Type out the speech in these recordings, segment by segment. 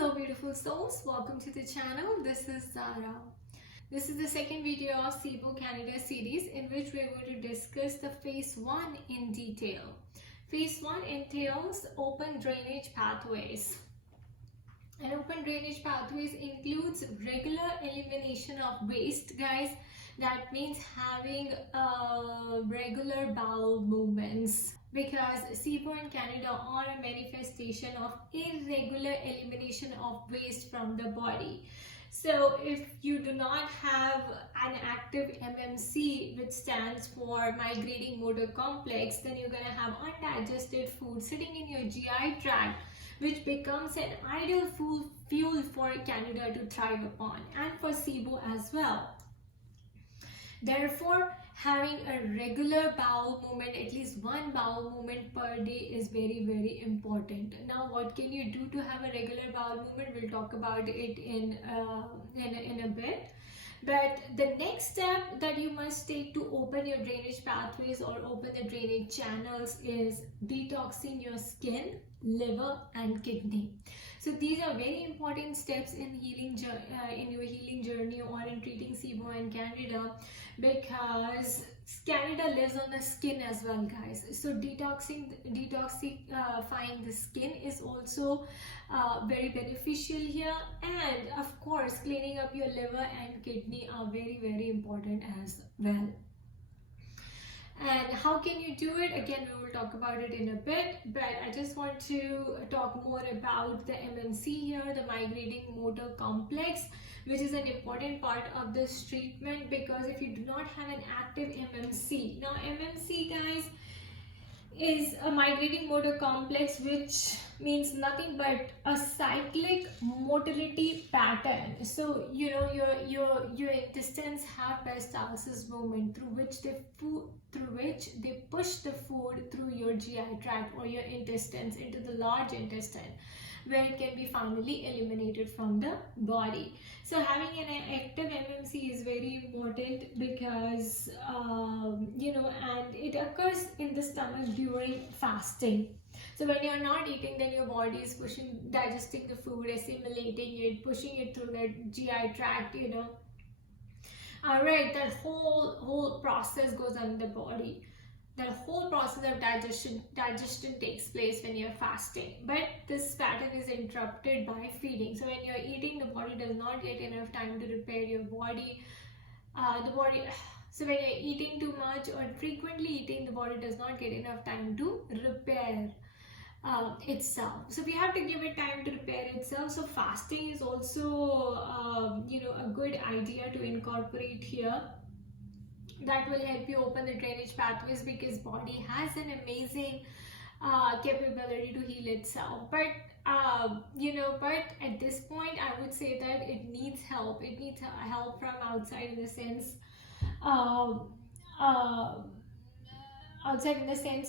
Hello beautiful souls, welcome to the channel. This is Zara. This is the second video of SIBO Candida series in which we are going to discuss the phase 1 in detail. Phase 1 entails open drainage pathways. And open drainage pathways includes regular elimination of waste, guys. That means having regular bowel movements, because SIBO and Candida are a manifestation of irregular elimination of waste from the body. So if you do not have an active M.Sc, which stands for migrating motor complex, then you're going to have undigested food sitting in your GI tract, which becomes an ideal fuel for Candida to thrive upon, and for SIBO as well. Therefore, having a regular bowel movement, at least one bowel movement per day, is very, very important. Now, what can you do to have a regular bowel movement? We'll talk about it in a bit. But the next step that you must take to open your drainage pathways or open the drainage channels is detoxing your skin, liver, and kidney. So these are very important steps in healing, in your healing journey or in treating SIBO and Candida, because Candida lives on the skin as well, guys. So detoxifying the skin is also very beneficial here, and of course cleaning up your liver and kidney are very, very important as well. And how can you do it? Again, we will talk about it in a bit, but I just want to talk more about the M.Sc here, the migrating motor complex, which is an important part of this treatment, because if you do not have an active M.Sc, now M.Sc, guys, is a migrating motor complex, which means nothing but a cyclic motility pattern. So you know your intestines have peristalsis movement through which they push the food through your GI tract or your intestines into the large intestine, where it can be finally eliminated from the body. So having an active M.Sc is very important, because and it occurs in the stomach during fasting. So when you're not eating, then your body is digesting the food, assimilating it, pushing it through the GI tract, Alright, that whole process goes on in the body. The whole process of digestion takes place when you're fasting, but this pattern is interrupted by feeding. So when you're eating, the body does not get enough time to repair your body. So when you're eating too much or frequently eating, the body does not get enough time to repair itself. So we have to give it time to repair itself. So fasting is also a good idea to incorporate here. That will help you open the drainage pathways, because body has an amazing capability to heal itself. But but at this point, I would say that it needs help. It needs help from outside, in the sense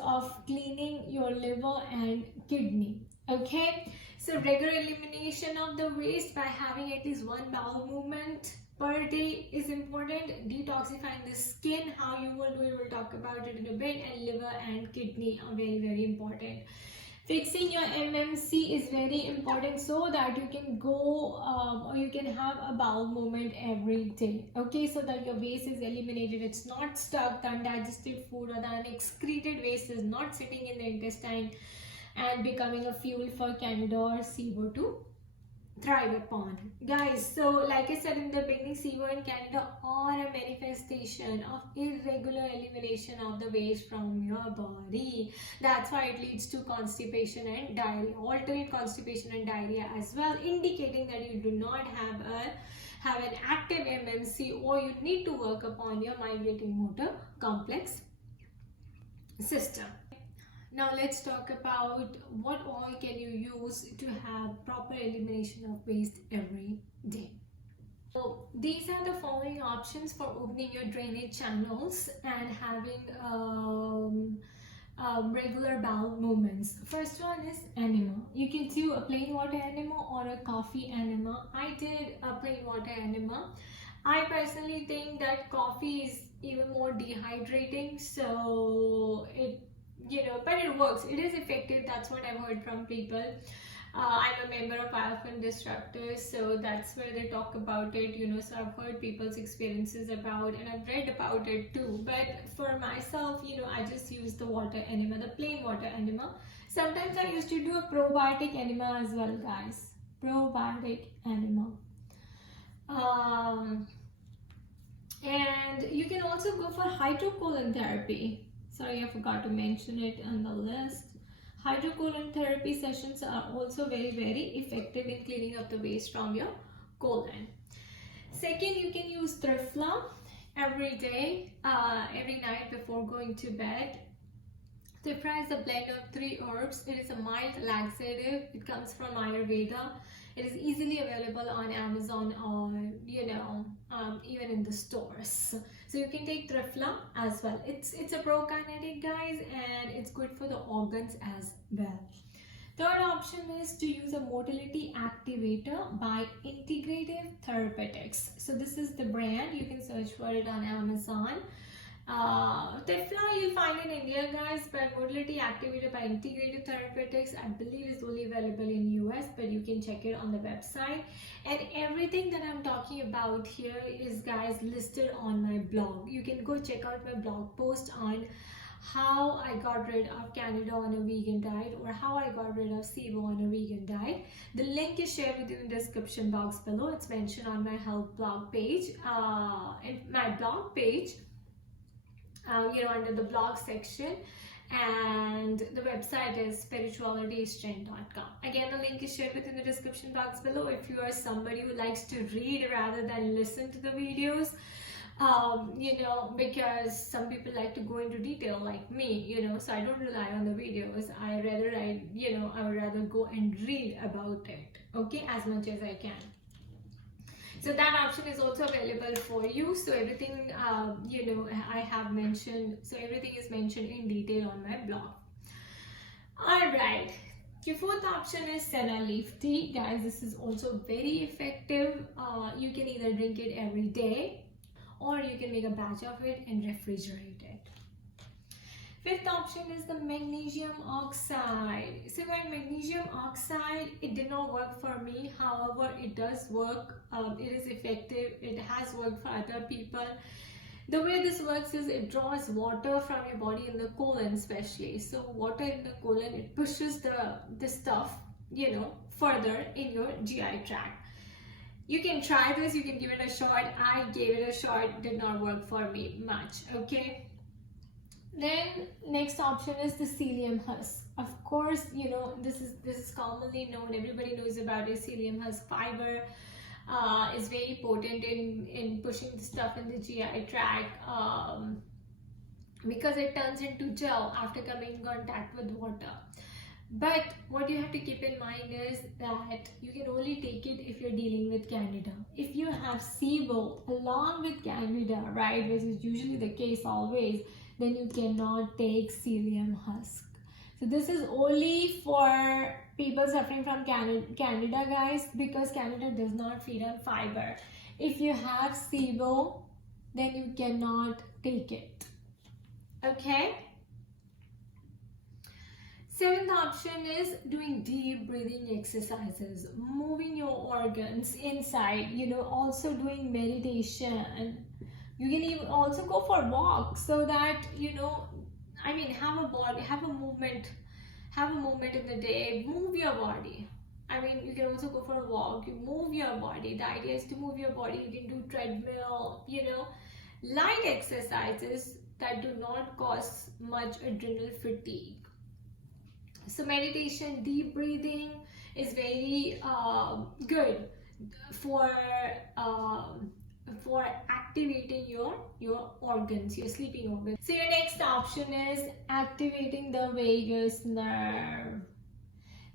of cleaning your liver and kidney. Okay, so regular elimination of the waste by having at least one bowel movement per day is important. Detoxifying the skin, how you will do it, we'll talk about it in a bit, and liver and kidney are very, very important. Fixing your M.Sc is very important, so that you can go or you can have a bowel movement every day. Okay, so that your waste is eliminated, it's not stuck, the undigested food or the unexcreted waste is not sitting in the intestine and becoming a fuel for Candida or SIBO to thrive upon. Guys, so like I said in the beginning, SIBO and Candida are a manifestation of irregular elimination of the waste from your body. That's why it leads to constipation and diarrhea, alternate constipation and diarrhea as well, indicating that you do not have an active M.Sc, or you need to work upon your migrating motor complex system. Now let's talk about what all can you use to have proper elimination of waste every day. So these are the following options for opening your drainage channels and having regular bowel movements. First one is enema. You can do a plain water enema or a coffee enema. I did a plain water enema. I personally think that coffee is even more dehydrating, so but it works. It is effective. That's what I've heard from people. I'm a member of Biofund Disruptors, so that's where they talk about it, so I've heard people's experiences about, and I've read about it too. But for myself, I just use the water enema, the plain water enema. Sometimes I used to do a probiotic enema as well, guys. Probiotic enema. And you can also go for hydrocolon therapy. Sorry, I forgot to mention it on the list. Hydrocolon therapy sessions are also very, very effective in cleaning up the waste from your colon. Second, you can use trifla every day, every night before going to bed. Trifla is a blend of 3 herbs. It is a mild laxative. It comes from Ayurveda. It is easily available on Amazon or even in the stores. So you can take trifla as well. It's a prokinetic, guys, and it's good for the organs as well. Third option is to use a motility activator by Integrative Therapeutics. So this is the brand. You can search for it on Amazon. Trifla you'll find in India, guys, but motility activator by Integrative Therapeutics, I believe, is only available in US, but you can check it on the website. And everything that I'm talking about here is, guys, listed on my blog. You can go check out my blog post on how I got rid of Candida on a vegan diet, or how I got rid of SIBO on a vegan diet. The link is shared within the description box below. It's mentioned on my health blog page, in my blog page. Under the blog section, and the website is spiritualitystrength.com. Again, the link is shared within the description box below. If you are somebody who likes to read rather than listen to the videos, because some people like to go into detail like me, so I don't rely on the videos. I would rather go and read about it, okay, as much as I can. So that option is also available for you. So everything, I have mentioned, so everything is mentioned in detail on my blog. Alright, your fourth option is senna leaf tea. Guys, this is also very effective. You can either drink it every day, or you can make a batch of it and refrigerate it. Fifth option is the magnesium oxide. So guys, magnesium oxide, it did not work for me. However, it does work. It is effective. It has worked for other people. The way this works is it draws water from your body in the colon especially. So water in the colon, it pushes the stuff, further in your GI tract. You can try this. You can give it a shot. I gave it a shot. Did not work for me much. Okay. Then next option is the psyllium husk. Of course, this is commonly known. Everybody knows about it. Psyllium husk fiber is very potent in pushing the stuff in the GI tract, because it turns into gel after coming in contact with water. But what you have to keep in mind is that you can only take it if you're dealing with Candida. If you have SIBO along with Candida, right, which is usually the case always, then you cannot take psyllium husk. So this is only for people suffering from Candida, guys, because Candida does not feed on fiber. If you have SIBO, then you cannot take it. Okay? Seventh option is doing deep breathing exercises, moving your organs inside, also doing meditation. You can even also go for walks, so that, have a movement in the day, move your body. You can also go for a walk, you move your body. The idea is to move your body. You can do treadmill, light exercises that do not cause much adrenal fatigue. So meditation, deep breathing is very good for activating your organs, your sleeping organs. So your next option is activating the vagus nerve.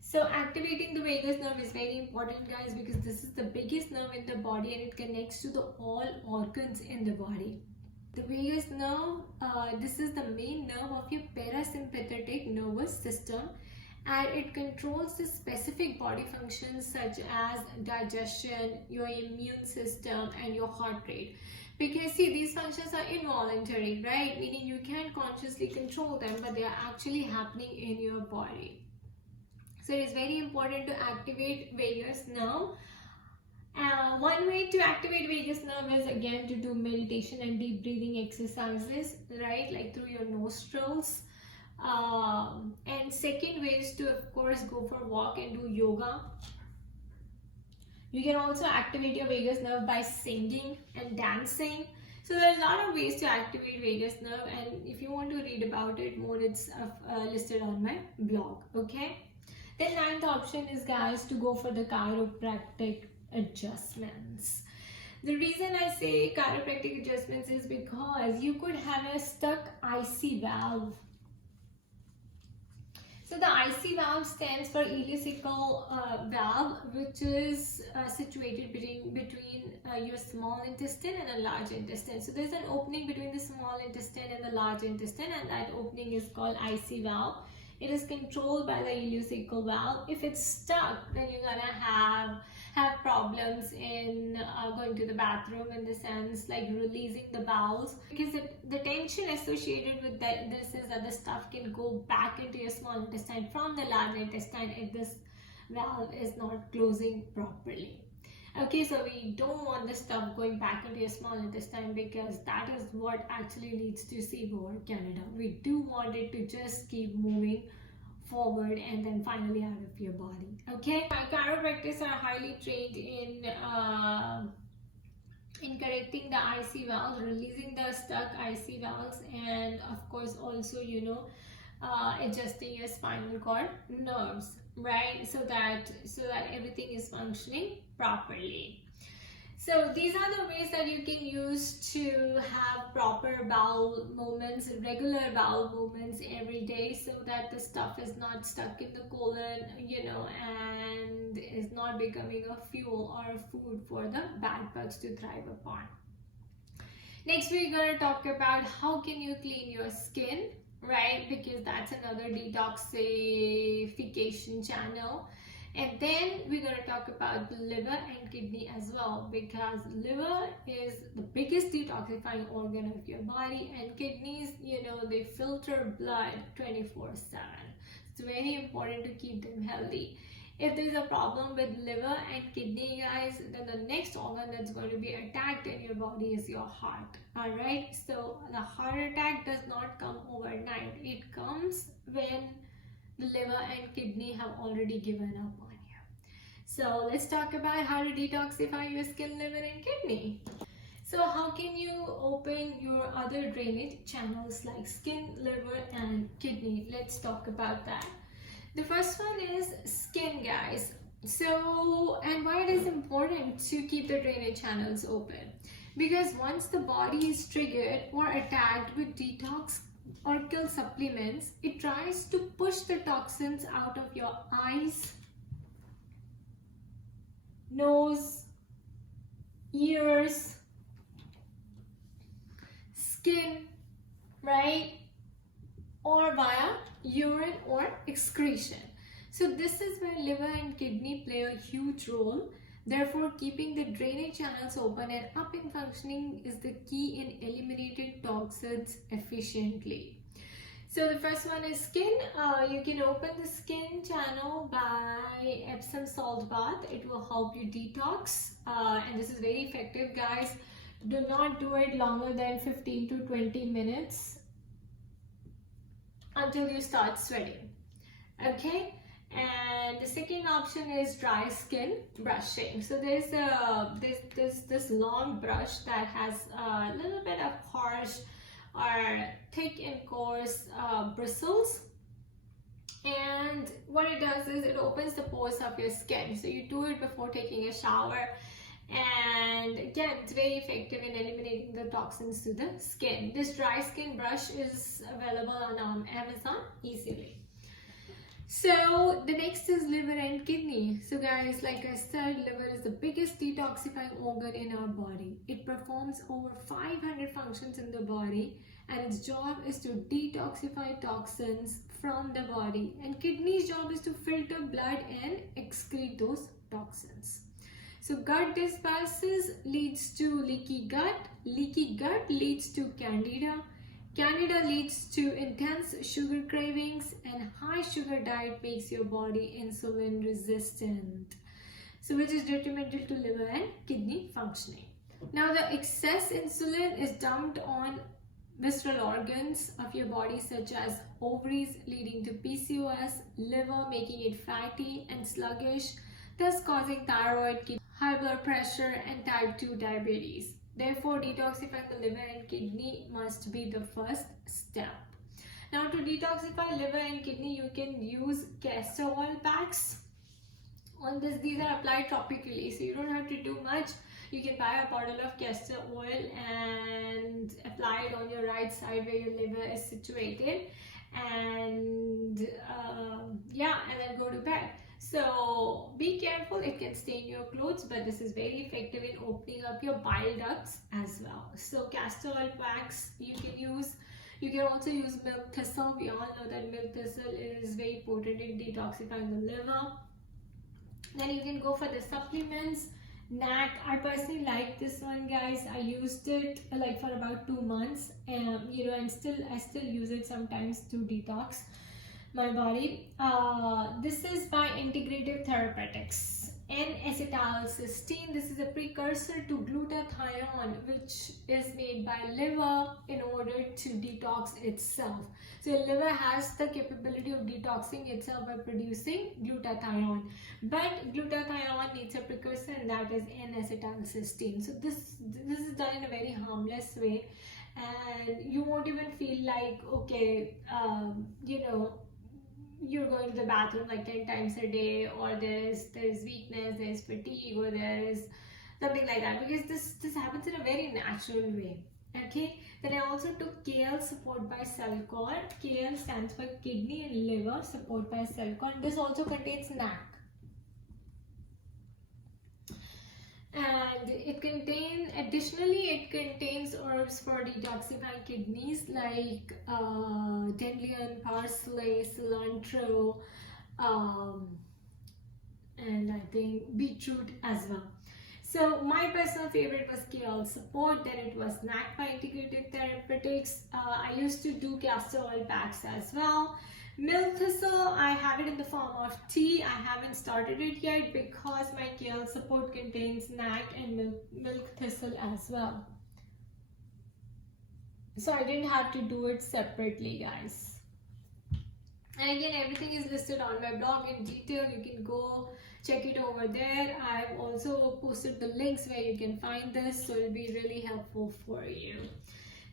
So activating the vagus nerve is very important, guys, because this is the biggest nerve in the body and it connects to all organs in the body. The vagus nerve, this is the main nerve of your parasympathetic nervous system, and it controls the specific body functions such as digestion, your immune system, and your heart rate. Because see, these functions are involuntary, right? Meaning you can't consciously control them, but they are actually happening in your body. So it is very important to activate vagus nerve. One way to activate vagus nerve is again to do meditation and deep breathing exercises, right, like through your nostrils. And second way is to, of course, go for a walk and do yoga. You can also activate your vagus nerve by singing and dancing. So there are a lot of ways to activate vagus nerve, and if you want to read about it more, it's listed on my blog. Okay. Then ninth option is, guys, to go for the chiropractic adjustments. The reason I say chiropractic adjustments is because you could have a stuck IC valve. So the IC valve stands for ileocecal valve, which is situated between your small intestine and a large intestine. So there's an opening between the small intestine and the large intestine, and that opening is called IC valve. It is controlled by the ileocecal valve. If it's stuck, then you're gonna have problems in going to the bathroom, in the sense like releasing the bowels, because the tension associated with this is that the stuff can go back into your small intestine from the large intestine if this valve is not closing properly. Okay, so we don't want the stuff going back into your small intestine, because that is what actually leads to SIBO or Candida. We do want it to just keep moving forward and then finally out of your body. Okay, chiropractors are highly trained in correcting the IC valves, releasing the stuck IC valves, and of course also, you know, adjusting your spinal cord nerves, right, so that everything is functioning properly. So these are the ways that you can use to have proper bowel movements, regular bowel movements every day, so that the stuff is not stuck in the colon, you know, and is not becoming a fuel or a food for the bad bugs to thrive upon. Next, we're going to talk about how can you clean your skin, right, because that's another detoxification channel. And then we're going to talk about the liver and kidney as well, because liver is the biggest detoxifying organ of your body, and kidneys, you know, they filter blood 24/7. It's very important to keep them healthy. If there's a problem with liver and kidney, guys, then the next organ that's going to be attacked in your body is your heart. Alright, so the heart attack does not come overnight. It comes when the liver and kidney have already given up on you. So let's talk about how to detoxify your skin, liver and kidney. So how can you open your other drainage channels like skin, liver and kidney? Let's talk about that. The first one is skin, guys. So, and why it is important to keep the drainage channels open? Because once the body is triggered or attacked with detox or kill supplements, it tries to push the toxins out of your eyes, nose, ears, skin, right, or via urine or excretion. So this is where liver and kidney play a huge role. Therefore, keeping the drainage channels open and up in functioning is the key in eliminating toxins efficiently. So the first one is skin. You can open the skin channel by Epsom salt bath. It will help you detox, and this is very effective, guys. Do not do it longer than 15 to 20 minutes until you start sweating. Okay. And the second option is dry skin brushing. So there's this long brush that has a little bit of harsh or thick and coarse bristles, and what it does is it opens the pores of your skin. So you do it before taking a shower, and again, it's very effective in eliminating the toxins to the skin. This dry skin brush is available on Amazon easily. So the next is liver and kidney. So guys, like I said, liver is the biggest detoxifying organ in our body. It performs over 500 functions in the body, and its job is to detoxify toxins from the body. And kidney's job is to filter blood and excrete those toxins. So gut dysbiosis leads to leaky gut leads to Candida, Candida leads to intense sugar cravings, and high sugar diet makes your body insulin resistant, so which is detrimental to liver and kidney functioning. Now, the excess insulin is dumped on visceral organs of your body such as ovaries, leading to PCOS, liver making it fatty and sluggish, thus causing thyroid, high blood pressure and type 2 diabetes. Therefore, detoxifying the liver and kidney must be the first step. Now, to detoxify liver and kidney, you can use castor oil packs. On this, these are applied topically, so you don't have to do much. You can buy a bottle of castor oil and apply it on your right side where your liver is situated, and and then go to bed. So be careful, it can stain your clothes, but this is very effective in opening up your bile ducts as well. So castor oil packs you can use. You can also use milk thistle. We all know that milk thistle is very potent in detoxifying the liver. Then you can go for the supplements. NAC, I personally like this one, guys. I used it like for about 2 months, and I still use it sometimes to detox my body. This is by Integrative Therapeutics. N-acetylcysteine. This is a precursor to glutathione, which is made by liver in order to detox itself. So your liver has the capability of detoxing itself by producing glutathione, but glutathione needs a precursor, and that is N-acetylcysteine. So this is done in a very harmless way, and you won't even feel like, okay, you're going to the bathroom like 10 times a day, or there's weakness, there's fatigue, or there is something like that, because this happens in a very natural way. Okay, then I also took KL support by Cellcore. KL stands for kidney and liver support by Cellcore, and this also contains NAC. And additionally it contains herbs for detoxifying kidneys like dandelion, parsley, cilantro, and I think beetroot as well. So my personal favorite was KL support, then it was NAC by Integrative Therapeutics. I used to do castor oil packs as well. Milk thistle, I have it in the form of tea. I haven't started it yet because my KL support contains NAC and milk thistle as well. So I didn't have to do it separately, guys. And again, everything is listed on my blog in detail. You can go check it over there. I've also posted the links where you can find this, so it'll be really helpful for you.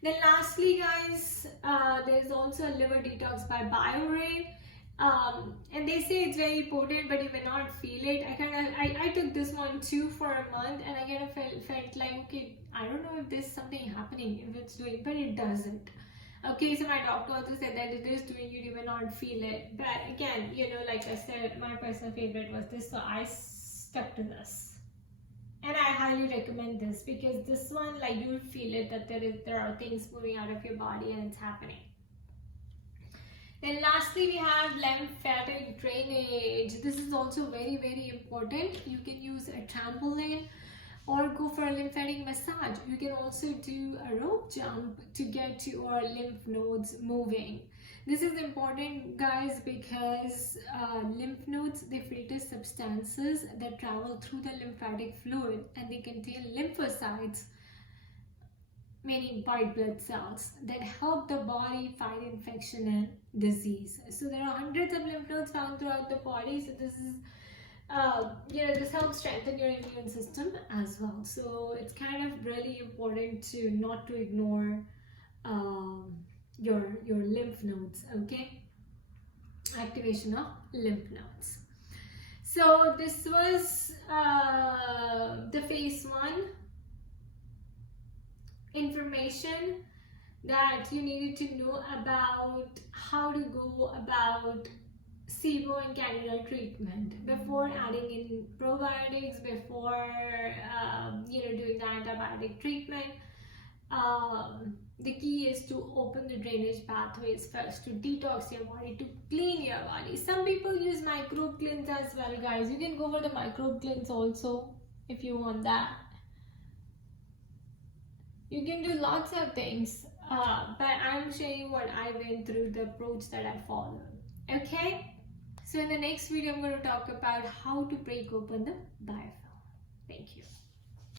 Then lastly, guys, there's also a liver detox by BioRay, and they say it's very potent, but you may not feel it. I took this one too for a month, and I kind of felt like, okay, I don't know if there's something happening, if it's doing, but it doesn't. Okay, so my doctor also said that it is doing it, you may not feel it, but again, like I said, my personal favorite was this, so I stuck to this. And I highly recommend this, because this one, like, you'll feel it, that there are things moving out of your body and it's happening. Then lastly, we have lymphatic drainage. This is also very, very important. You can use a trampoline or go for a lymphatic massage. You can also do a rope jump to get your lymph nodes moving. This is important, guys, because lymph nodes, they filter substances that travel through the lymphatic fluid, and they contain lymphocytes, meaning white blood cells, that help the body fight infection and disease. So there are hundreds of lymph nodes found throughout the body, so this is this helps strengthen your immune system as well. So it's kind of really important to not to ignore your lymph nodes. Okay, activation of lymph nodes. So this was the phase 1 information that you needed to know about how to go about SIBO and Candida treatment before adding in probiotics, before doing the antibiotic treatment. The key is to open the drainage pathways first, to detox your body, to clean your body. Some people use microbe cleanse as well, guys. You can go for the microbe cleanse also if you want that. You can do lots of things, but I'm showing you what I went through, the approach that I followed. Okay? So in the next video, I'm going to talk about how to break open the biofilm. Thank you.